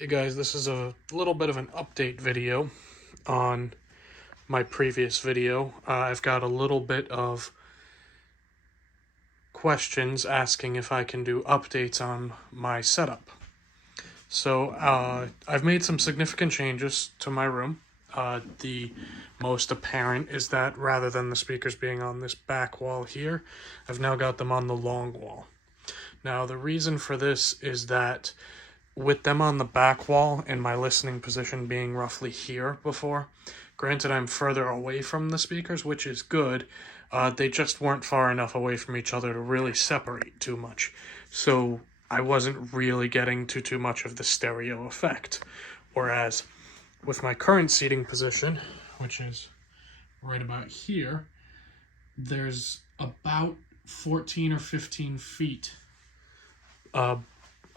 Hey guys, this is a little bit of an update video on my previous video. I've got a little bit of questions asking if I can do updates on my setup. So I've made some significant changes to my room. The most apparent is that rather than the speakers being on this back wall here, I've now got them on the long wall. Now the reason for this is that with them on the back wall and my listening position being roughly here before, granted I'm further away from the speakers, which is good, they just weren't far enough away from each other to really separate too much. So I wasn't really getting to too much of the stereo effect. Whereas with my current seating position, which is right about here, there's about 14 or 15 feet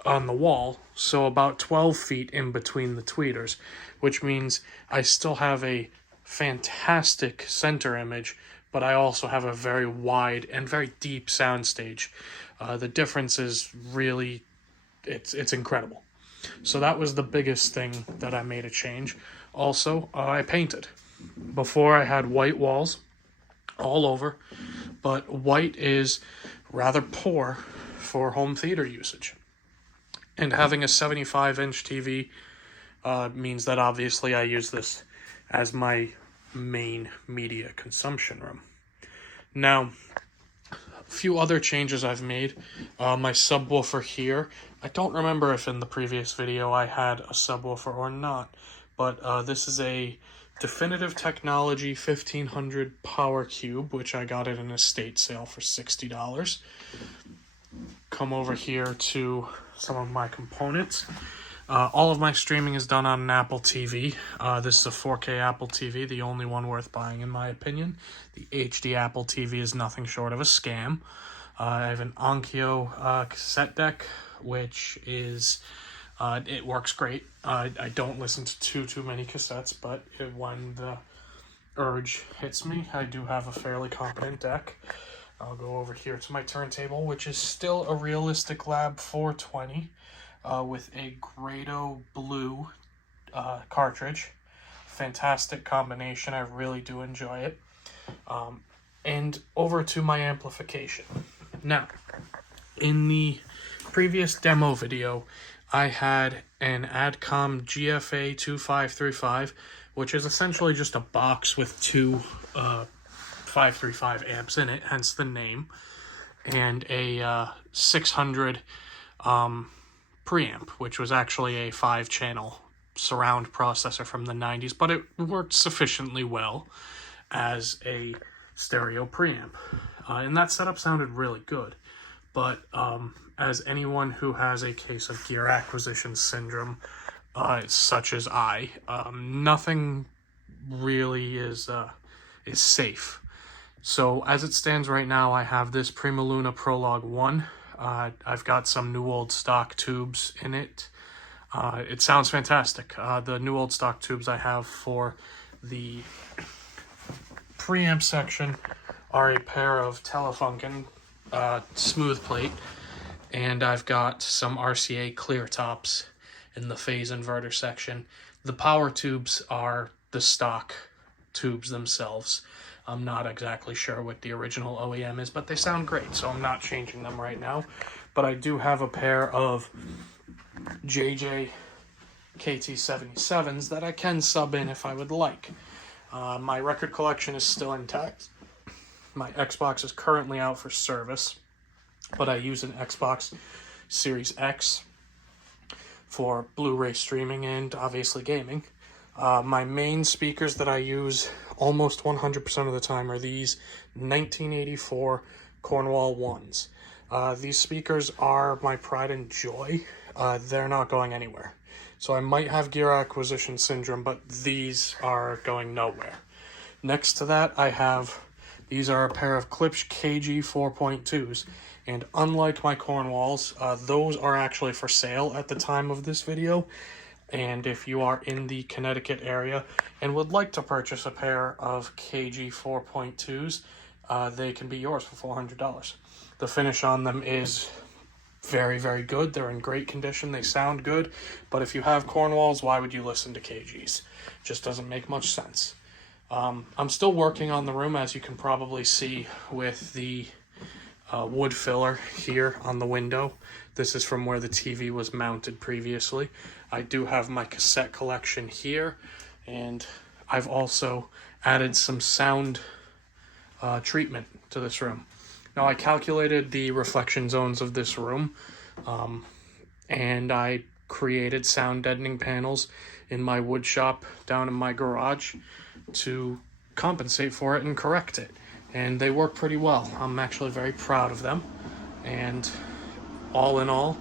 on the wall, so about 12 feet in between the tweeters, which means I still have a fantastic center image, but I also have a very wide and very deep soundstage. The difference is really, it's incredible. So that was the biggest thing that I made a change. Also, I painted. Before I had white walls all over, but white is rather poor for home theater usage. And having a 75-inch TV means that obviously I use this as my main media consumption room. Now, a few other changes I've made. My subwoofer here, I don't remember if in the previous video I had a subwoofer or not, but this is a Definitive Technology 1500 Power Cube, which I got at an estate sale for $60. Come over here to some of my components. All of my streaming is done on an Apple TV. This is a 4K Apple TV, the only one worth buying in my opinion. The HD Apple TV is nothing short of a scam. I have an Onkyo cassette deck, which is, it works great. I don't listen to too many cassettes, but when the urge hits me, I do have a fairly competent deck. I'll go over here to my turntable, which is still a Realistic Lab 420 with a Grado Blue cartridge. Fantastic combination. I really do enjoy it. And over to my amplification. Now, in the previous demo video, I had an Adcom GFA 2535, which is essentially just a box with two 535 amps in it, hence the name, and a 600 preamp, which was actually a 5-channel surround processor from the 90s, but it worked sufficiently well as a stereo preamp. And that setup sounded really good, but as anyone who has a case of gear acquisition syndrome, such as I, nothing really is safe. So as it stands right now, I have this Prima Luna Prologue 1. I've got some new old stock tubes in it. It sounds fantastic. The new old stock tubes I have for the preamp section are a pair of Telefunken smooth plate, and I've got some RCA clear tops in the phase inverter section. The power tubes are the stock tubes themselves. I'm not exactly sure what the original OEM is, but they sound great, so I'm not changing them right now. But I do have a pair of JJ KT77s that I can sub in if I would like. My record collection is still intact. My Xbox is currently out for service, but I use an Xbox Series X for Blu-ray streaming and obviously gaming. My main speakers that I use almost 100% of the time are these 1984 Cornwall 1s. These speakers are my pride and joy. They're not going anywhere. So I might have gear acquisition syndrome, but these are going nowhere. Next to that, these are a pair of Klipsch KG 4.2s. And unlike my Cornwalls, those are actually for sale at the time of this video. And if you are in the Connecticut area and would like to purchase a pair of KG 4.2s, they can be yours for $400. The finish on them is very, very good. They're in great condition. They sound good. But if you have corn walls, why would you listen to KGs? Just doesn't make much sense. I'm still working on the room, as you can probably see with the wood filler here on the window. This is from where the TV was mounted previously. I do have my cassette collection here, and I've also added some sound treatment to this room. Now, I calculated the reflection zones of this room, and I created sound deadening panels in my wood shop down in my garage to compensate for it and correct it. And they work pretty well. I'm actually very proud of them. And all in all,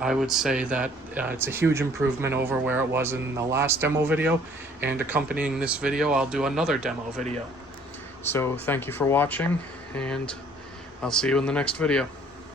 I would say that it's a huge improvement over where it was in the last demo video. And accompanying this video, I'll do another demo video. So thank you for watching, and I'll see you in the next video.